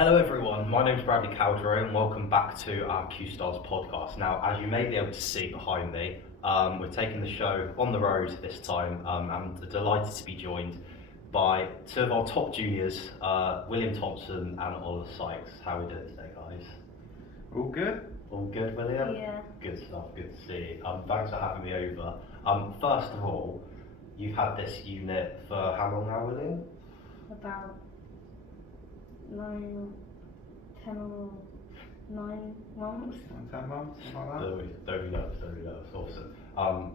Hello everyone, my name is Bradley Caldero and welcome back to our Cuestars Podcast. Now, as you may be able to see behind me, we're taking the show on the road this time. I'm delighted to be joined by two of our top juniors, William Thomson and Oliver Sykes. How are we doing today, guys? All good? All good, William? Yeah. Good stuff, good to see you. Thanks for having me over. First of all, you've had this unit for how long now, William? About 10 or 9 months. 10 months, something like that? Don't be nervous, awesome.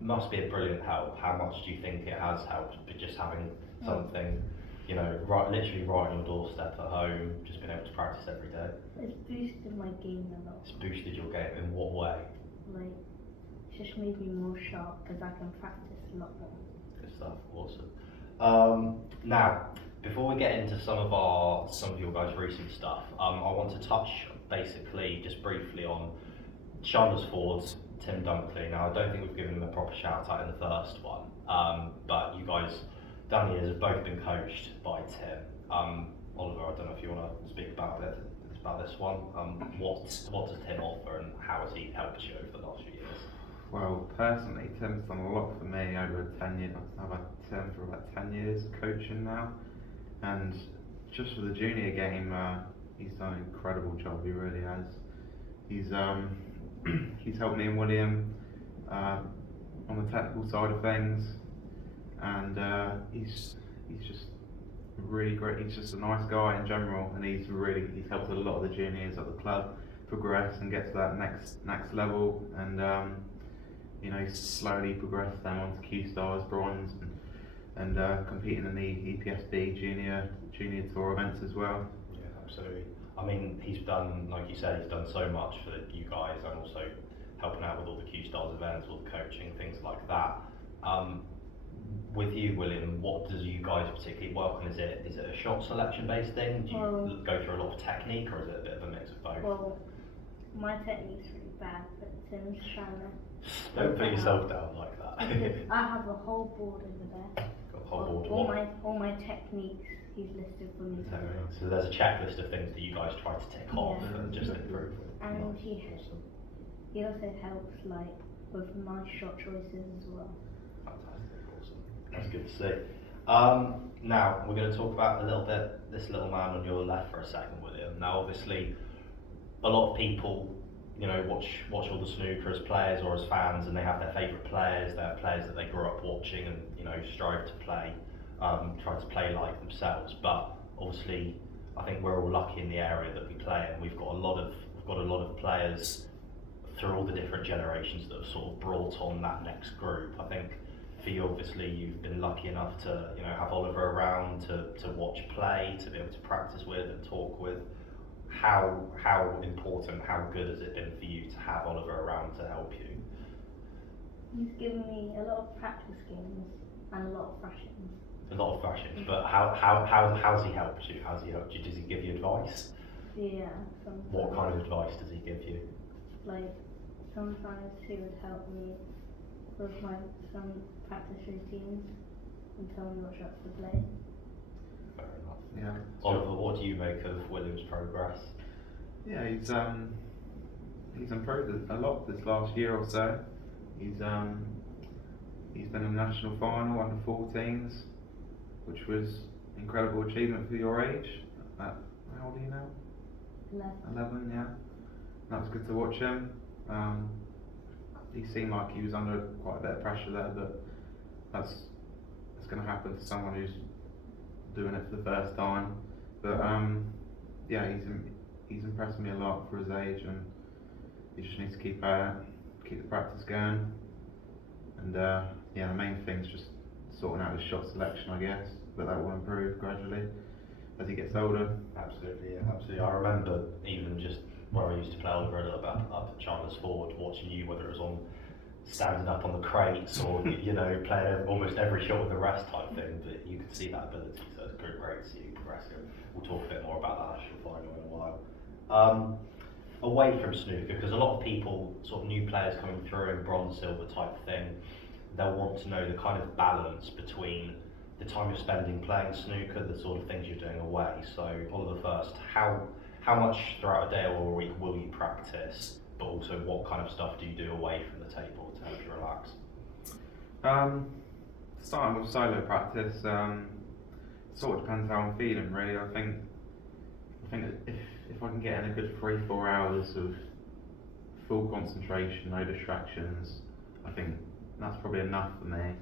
Must be a brilliant help. How much do you think it has helped, but just having something, literally right on your doorstep at home, just being able to practice every day? It's boosted my game a lot. It's boosted your game in what way? Like, it's just made me more sharp because I can practice a lot more. Good stuff, awesome. Now, before we get into some of your guys' recent stuff, I want to touch basically just briefly on Chandler's forwards, Tim Dunkley. Now, I don't think we've given him a proper shout out in the first one, but you guys down the years have both been coached by Tim. Oliver, I don't know if you want to speak about this one. What does Tim offer and how has he helped you over the last few years? Well, personally, Tim's done a lot for me over 10 years. I've had Tim for about 10 years coaching now. And just for the junior game, he's done an incredible job. He really has. He's helped me and William on the technical side of things, and he's just really great. He's just a nice guy in general, and he's helped a lot of the juniors at the club progress and get to that next level. And he's slowly progressed them onto Cuestars bronze and competing in the EPSB junior tour events as well. Yeah, absolutely. I mean, he's done, like you said, he's done so much for you guys and also helping out with all the Cuestars events, all the coaching, things like that. With you, William, what does you guys particularly work on? Is it a shot selection based thing? Do you go through a lot of technique, or is it a bit of a mix of both? Well, my technique's really bad, but Tim's trying to... Don't put yourself down like that. I have a whole board over there. Got a whole board. All my techniques he's listed for me. So there's a checklist of things that you guys try to tick off and just improve. And he also helps like with my shot choices as well. Fantastic, awesome. That's good to see. Now we're going to talk about a little bit this little man on your left for a second, William. Now, obviously, a lot of people, watch all the snooker as players or as fans, and they have their favourite players. They have players that they grew up watching and strive to play, try to play like themselves. But obviously, I think we're all lucky in the area that we play in. We've got a lot of players through all the different generations that have sort of brought on that next group. I think for you, obviously, you've been lucky enough to have Oliver around to watch play, to be able to practice with and talk with. How important, how good has it been for you to have Oliver around to help you? He's given me a lot of practice games and a lot of thrashings. A lot of thrashings, but how's he helped you? How's he helped you? Does he give you advice? Yeah, sometimes. What kind of advice does he give you? Like, sometimes he would help me with some practice routines and tell me what shots to play. Fair enough. Yeah. Oliver, what do you make of William's progress? Yeah, he's improved a lot this last year or so. He's been in a national final under 14s, which was an incredible achievement for your age. How old are you now? 11, yeah. That was good to watch him. He seemed like he was under quite a bit of pressure there, but that's going to happen to someone who's doing it for the first time. But yeah, he's impressed me a lot for his age, and he just needs to keep the practice going. And yeah, the main thing is just sorting out his shot selection, I guess. But that will improve gradually as he gets older. Absolutely, yeah, absolutely. I remember even just where I used to play Oliver a little bit up at Chandler's forward, watching you, whether it was on standing up on the crates or playing almost every shot with the rest type thing. But you could see that ability, so it's great to see you progressing. We'll talk a bit more about that national final in a while. Away from snooker, because a lot of people, sort of new players coming through in bronze, silver type thing, they'll want to know the kind of balance between the time you're spending playing snooker, the sort of things you're doing away. So Oliver first, how much throughout a day or a week will you practice, but also what kind of stuff do you do away from the table to help you relax? Starting with solo practice, sort of depends how I'm feeling really. I think if I can get in a good 3-4 hours of full concentration, no distractions, I think that's probably enough for me.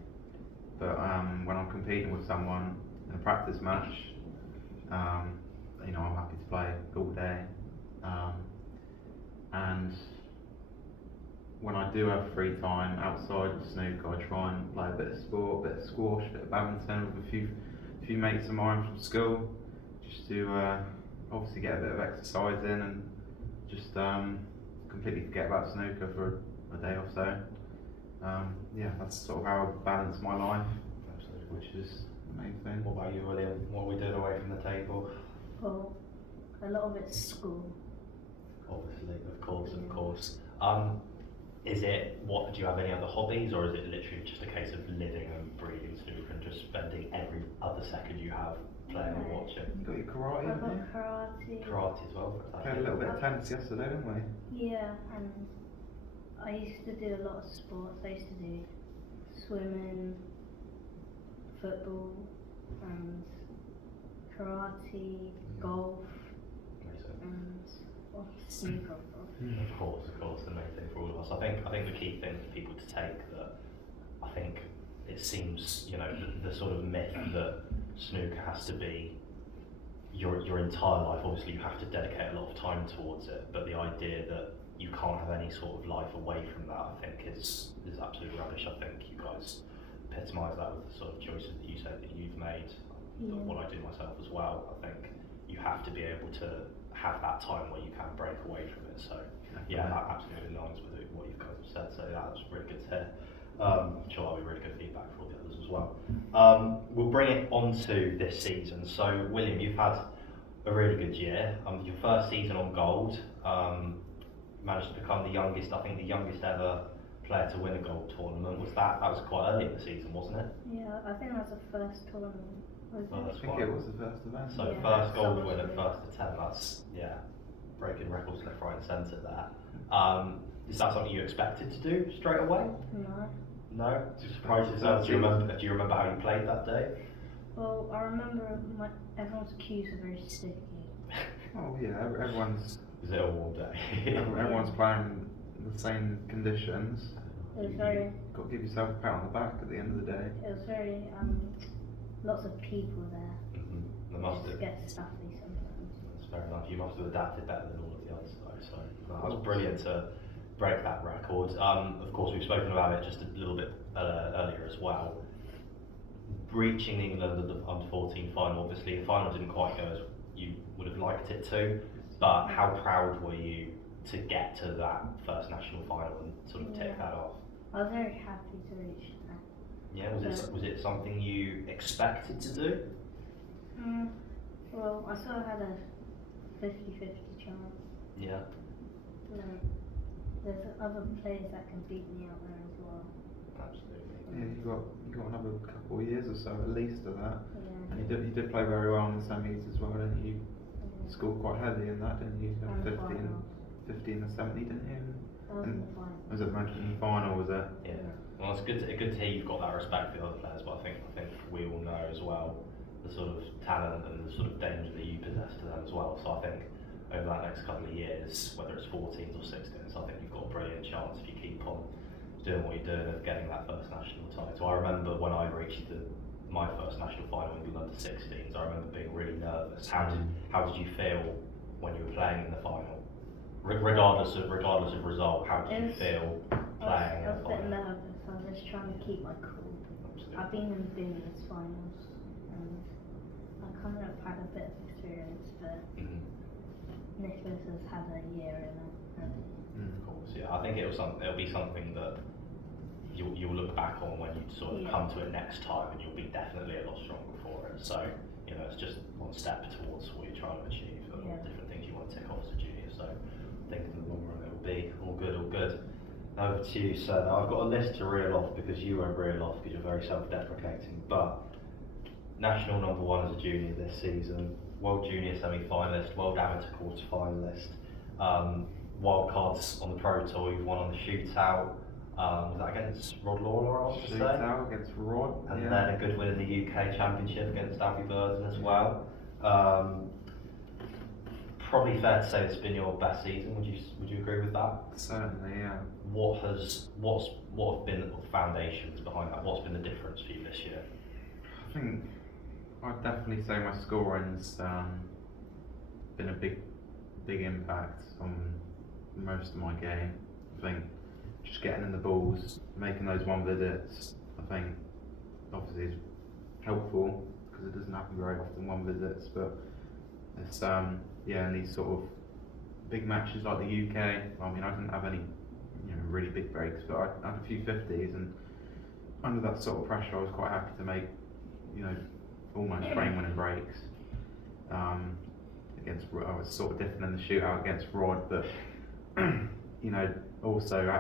But when I'm competing with someone in a practice match, you know, I'm happy to play all day. And when I do have free time outside of snooker, I try and play a bit of sport, a bit of squash, a bit of badminton with a few mates of mine from school, just to obviously get a bit of exercise in and just completely forget about snooker for a day or so. Yeah, that's sort of how I balance my life. Absolutely. Which is the main thing. What about you, William? What are we doing away from the table? Well, a lot of it's school. Obviously, of course. Is it, what, do you have any other hobbies, or is it literally just a case of living and breathing snooker and just spending every other second you have playing and watching? You got your karate, I've haven't you? got karate. Karate as well, We had a little bit of tennis yesterday, didn't we? Yeah, and I used to do a lot of sports. I used to do swimming, football, and karate, golf, Amazing. and snooker. Of course, the main thing for all of us. I think the key thing for people to take, that I think it seems, you know, the sort of myth that snooker has to be your entire life. Obviously, you have to dedicate a lot of time towards it, but the idea that you can't have any sort of life away from that, I think is absolute rubbish. I think you guys epitomise that with the sort of choices that you said that you've made. Yeah. What I do myself as well. I think you have to be able to have that time where you can break away from it. So yeah, that absolutely aligns with what you guys have said. So yeah, that's really good to hear. I'm sure that'll be really good feedback for all the others as well. We'll bring it on to this season. So William, you've had a really good year. Your first season on gold, managed to become the youngest ever player to win a gold tournament. That was quite early in the season, wasn't it? Yeah, I think that's the first tournament. Was Oh, it? that's I think it was the first event. So Yeah, first gold so win was at it. first attempt, that's, yeah, breaking records left, right and centre there. Is that something you expected to do straight away? No. No? Surprised yourself? Do you remember how you played that day? Well, I remember everyone's cues are very sticky. Oh yeah, everyone's Was it a warm day? everyone's playing the same conditions. It was very, Got to give yourself a pat on the back at the end of the day. lots of people there. There must It have. gets stuffy sometimes. That's fair enough. You must have adapted better than all of the others though, so that was brilliant to break that record. Of course, we've spoken about it just a little bit earlier as well. Reaching the England under 14 final, obviously the final didn't quite go as you would have liked it to, but how proud were you to get to that first national final and sort of tick that off? I was very happy to reach that. Yeah, was it something you expected to do? Well, I sort of had a 50-50 chance. Yeah. There's other players that can beat me out there as well. Absolutely. Yeah, you got another couple of years or so at least of that. Yeah. And you did play very well in the semis as well, didn't you? You scored quite heavily in that, didn't you? And the 15 final. 15 and 70, didn't you? That was in the final. Was it the final? Was it? Yeah. Well, it's good to hear you've got that respect for the other players, but I think we all know as well the sort of talent and the sort of danger that you possess to them as well. So I think over that next couple of years, whether it's 14s or 16s, I think you've got a brilliant chance if you keep on doing what you're doing of getting that first national title. I remember when I reached my first national final in under 16s, I remember being really nervous. How did you feel when you were playing in the final? Regardless of result, how did you feel playing I in was the a bit final? nervous. I was just trying to keep my cool. Absolutely. I've been in billiards finals and I kind of had a bit of experience, but Mhm. Nicholas has had a year in it. Of course, yeah. I think it'll be something that you'll look back on when you sort of come to it next time, and you'll be definitely a lot stronger for it. So you know, it's just one step towards what you're trying to achieve, and different things you want to tick off as a junior. So I think in the long run it'll be all good. Over to you, sir. Now I've got a list to reel off because you won't reel off because you're very self-deprecating. But national number one as a junior this season, World Junior semi-finalist, World Amateur quarter-finalist, wild cards on the Pro Tour, you've won on the shootout. Was that against Rod Lawler, I want to say? Shootout against Rod. And yeah. then a good win in the UK Championship against Abbey Burton as well. Probably fair to say it's been your best season. Would you agree with that? Certainly, yeah. What have been the foundations behind that? What's been the difference for you this year? I think I'd definitely say my scoring's been a big impact on most of my game. I think just getting in the balls, making those one visits, I think obviously is helpful because it doesn't happen very often, one visits, but it's in these sort of big matches like the UK, I mean I didn't have any really big breaks, but I had a few 50s, and under that sort of pressure I was quite happy to make almost frame winning breaks. I was sort of different in the shootout against Rod, but also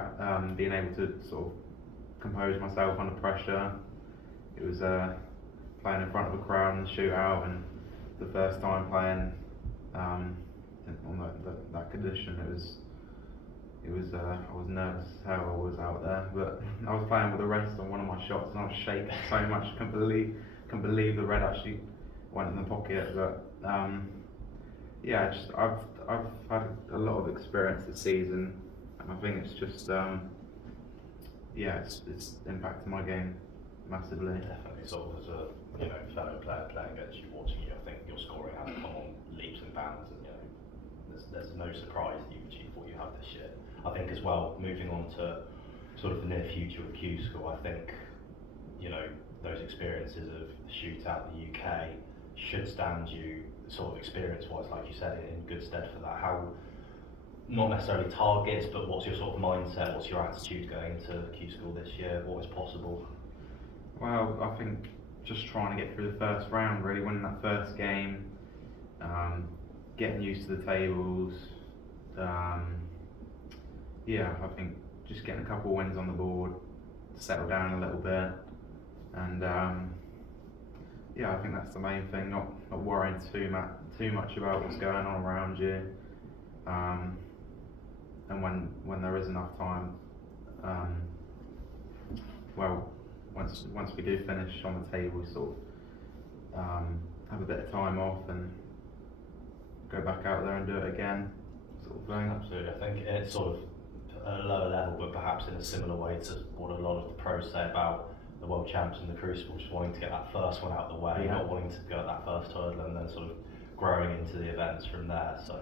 being able to sort of compose myself under pressure. It was playing in front of a crowd in the shootout, and the first time playing on that condition, it was I was nervous as hell. I was out there, but I was playing with the rest on one of my shots, and I was shaking so much. I couldn't believe the red actually went in the pocket. But I've had a lot of experience this season, and I think it's just it's impacted my game massively. Definitely. Sort of as a fellow player playing against you, watching you, I think your scoring has come on leaps and bounds, and there's no surprise that you've achieved what you have this year. I think as well, moving on to sort of the near future with Q School, I think those experiences of the shootout, the UK, should stand you sort of experience-wise, like you said, in good stead for that. How, not necessarily targets, but what's your sort of mindset, what's your attitude going into Q School this year, what is possible? Well, I think just trying to get through the first round, really winning that first game, getting used to the tables, I think just getting a couple of wins on the board, settle down a little bit, and I think that's the main thing, not worrying too much about what's going on around you, and when there is enough time, once we do finish on the table, sort of have a bit of time off and go back out there and do it again, sort of thing. Absolutely. I think it's sort of at a lower level, but perhaps in a similar way to what a lot of the pros say about the world champs and the Crucible, just wanting to get that first one out of the way, not wanting to go at that first hurdle and then sort of growing into the events from there. So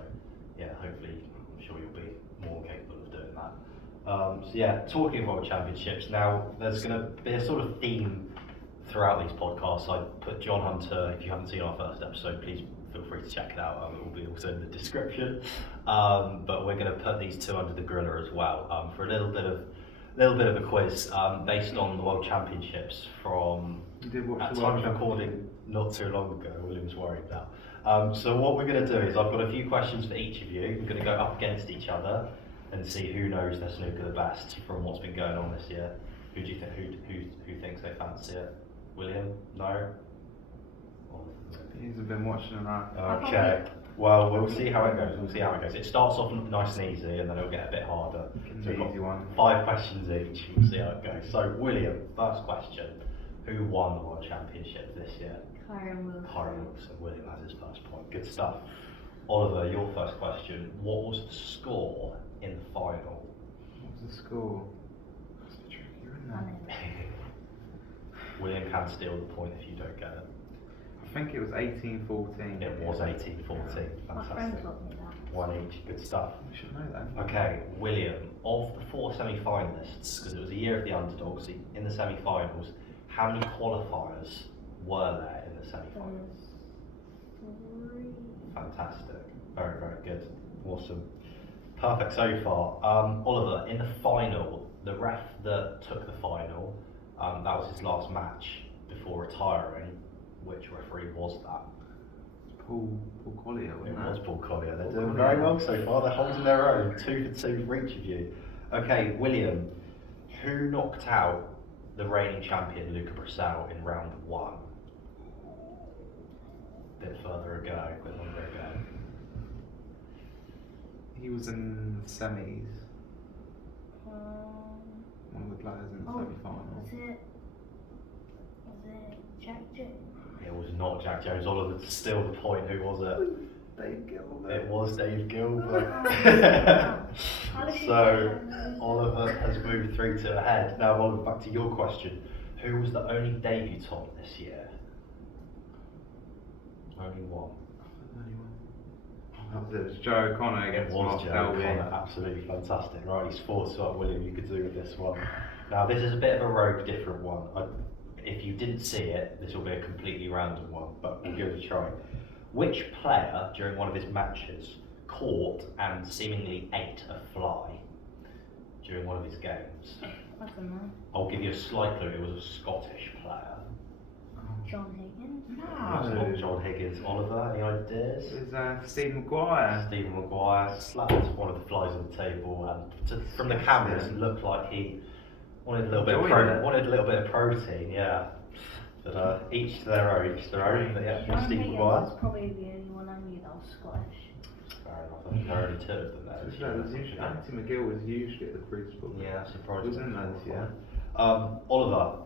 hopefully I'm sure you'll be more capable of doing that. Talking of world championships, now there's going to be a sort of theme throughout these podcasts. I put John Hunter, if you haven't seen our first episode, please feel free to check it out. It will be also in the description. But we're going to put these two under the griller as well for a little bit of a quiz based on the World Championships from at time of recording not too long ago. William's worried now. So what we're going to do is I've got a few questions for each of you. We're going to go up against each other and see who knows their snooker the best from what's been going on this year. Who do you think? Who thinks they fancy it? William? No. He's been watching that. Okay. Well, we'll see how it goes. It starts off nice and easy, and then it'll get a bit harder. So we've got easy one. 5 questions each. We'll see how it goes. So, William, first question: who won the World Championship this year? Kyron Wilson. William has his first point. Good stuff. Oliver, your first question: what was the score in the final? What was the score? That's a bit tricky, isn't it? William can steal the point if you don't get it. I think it was 18-14. It was 18-14. My friend Fantastic. taught me that. 1 each. Good stuff. We should know that. Okay, William, of the 4 semi-finalists, because it was a year of the underdogs, in the semi-finals, how many qualifiers were there in the semi-finals? 3. Fantastic. Very, very good. Awesome. Perfect so far. Oliver, in the final, the ref that took the final, that was his last match before retiring. Which referee was that? Paul Collier, wasn't it? It was Paul Collier. They're Paul doing Collier. very well so far. They're holding their own. 2 for 2 for each of you. Okay, William, who knocked out the reigning champion Luca Brissell in round 1? bit further ago, a bit longer ago. He was in the semis. One of the players in the semi-final. Was it Jack Jones? It was not Jack Jones. Oliver, to steal the point, who was it? Dave Gilbert. It was Dave Gilbert. Oh. So Oliver has moved 3-2 ahead. Now, Oliver, back to your question. Who was the only debutant this year? Only one. It was Joe O'Connor It against was Mark Joe Delby. O'Connor. Absolutely fantastic. Right, he's 4-2 up, William. You could do with this one. Now, this is a bit of a rogue, different one. If you didn't see it, this will be a completely random one, but we'll give it a try. Which player, during one of his matches, caught and seemingly ate a fly during one of his games? I don't know. I'll give you a slight clue. It was a Scottish player. John Higgins? It's not John Higgins. Oliver, any ideas? It was Steve Maguire. Stephen Maguire slapped one of the flies on the table, and from the cameras, it looked like he wanted a little bit of protein. Yeah, but each to their own. But yeah, John Stephen Higgins Maguire. was probably the only one I knew that was Scottish. Fair enough. I think there are only two of them there. this year. Anthony McGill was usually at the Crucible. Yeah, surprising. Wasn't that, yeah? Oliver,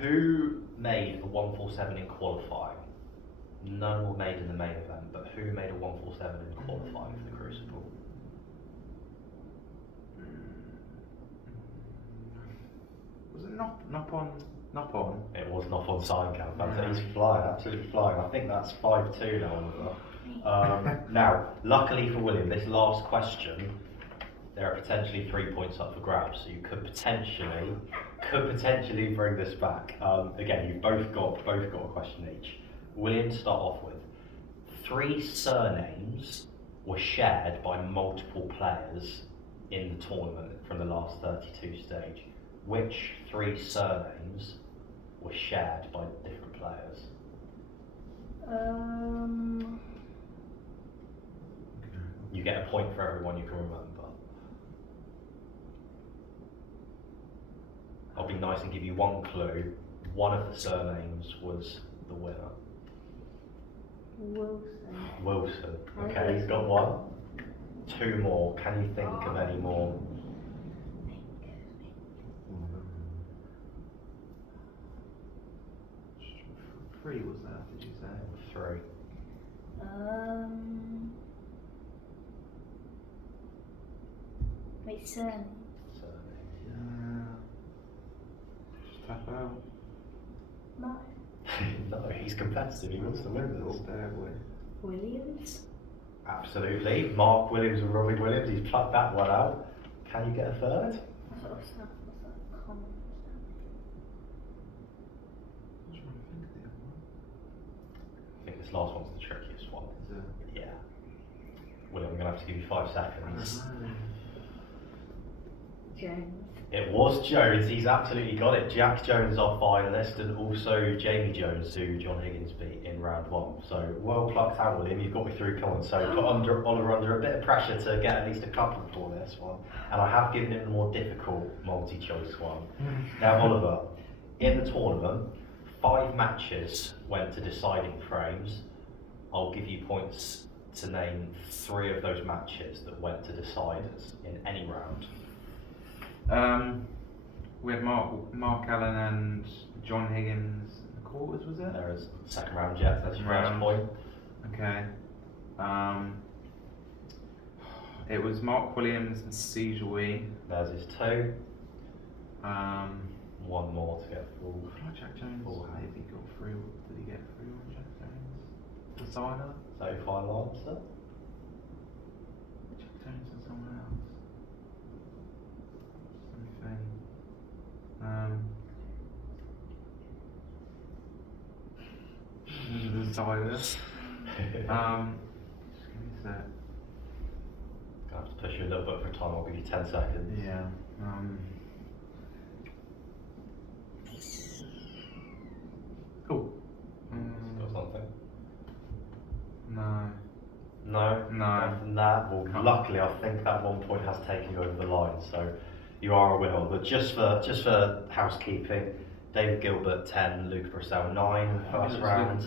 who made a 147 in qualifying? None were made in the main event, but who made a 147 in qualifying for the Crucible? Was it Nopon? It was not on Seinkamp. Yeah. He's flying, absolutely flying. I think that's 5-2 now, Oliver. Now, luckily for William, this last question, there are potentially 3 points up for grabs, so you could potentially bring this back. Again, you've both got a question each. William, to start off with. 3 surnames were shared by multiple players in the tournament from the last 32 stage. Which 3 surnames were shared by different players? You get a point for everyone you can remember. I'll be nice and give you one clue. One of the surnames was the winner. Wilson. Okay, he's got one. 2 more. Can you think of any more? 3 was that, did you say? 3. Wait, surname. Just tap out. No. No, he's competitive. He wants to win this. Williams. Absolutely. Mark Williams and Robbie Williams. He's plucked that one out. Can you get a third? What's that common? I think this last one's the trickiest one. Is it? Yeah. William, I'm going to have to give you 5 seconds. Jones. It was Jones. He's absolutely got it. Jack Jones, our finalist, and also Jamie Jones, who John Higgins beat in round 1. So well plucked out, William. You've got me through. Come on. So put Oliver under a bit of pressure to get at least a couple for this one. And I have given him a more difficult multi-choice one. Now, Oliver, in the tournament, 5 matches went to deciding frames. I'll give you points to name 3 of those matches that went to deciders in any round. We had Mark Allen and John Higgins in the quarters, was it? There is second round, yeah, that's your first point. Okay. It was Mark Williams and Sejoy. There's his 2. Um, One more to get full. Jack Jones. Maybe got through. Did he get through on Jack Jones? Designer? Is that your final answer? Jack Jones and someone else. Something. Designer. Just give me a sec. I have to push you a little bit for time. I'll give you 10 seconds. Yeah. Oh. Got something? No. No? No. Nothing that? Well, luckily, I think that 1 point has taken you over the line, so you are a winner. But just for housekeeping, David Gilbert 10, Luca Purcell 9 in the first round.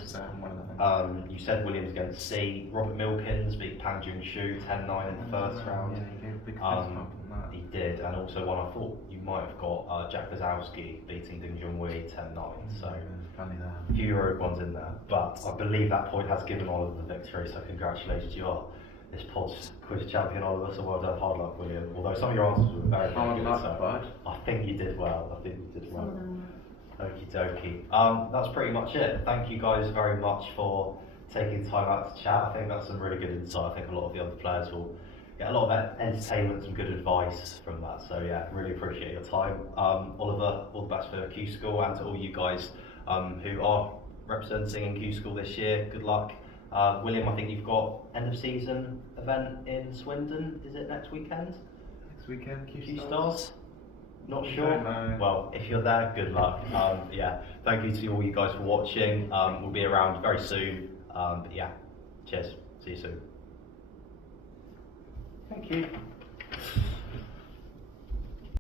You said Williams against C. Robert Milkins beat Pang Jun Shu 10-9 in the first round. Yeah, he gave a big fist bump on that. He did, and also one I thought you might have got Jack Bazowski beating Ding Junhui 10-9. So Funny that. a few rogue ones in there, but I believe that point has given Oliver the victory. So congratulations, you are this pod's quiz champion, Oliver. So well done, hard luck, William. Although some of your answers were very, very Hard good, luck, so bud. I think you did well. I think you did Some well. of them Okie dokie. That's pretty much it. Thank you guys very much for taking time out to chat. I think that's some really good insight. I think a lot of the other players will get a lot of entertainment, some good advice from that. So yeah, really appreciate your time. Oliver, all the best for Q School, and to all you guys who are representing in Q School this year, good luck. William, I think you've got end of season event in Swindon. Is it next weekend? Next weekend, Q Stars? Not I sure. don't know. Well, if you're there, good luck. Yeah, thank you to all you guys for watching. We'll be around very soon. But yeah, cheers. See you soon. Thank you.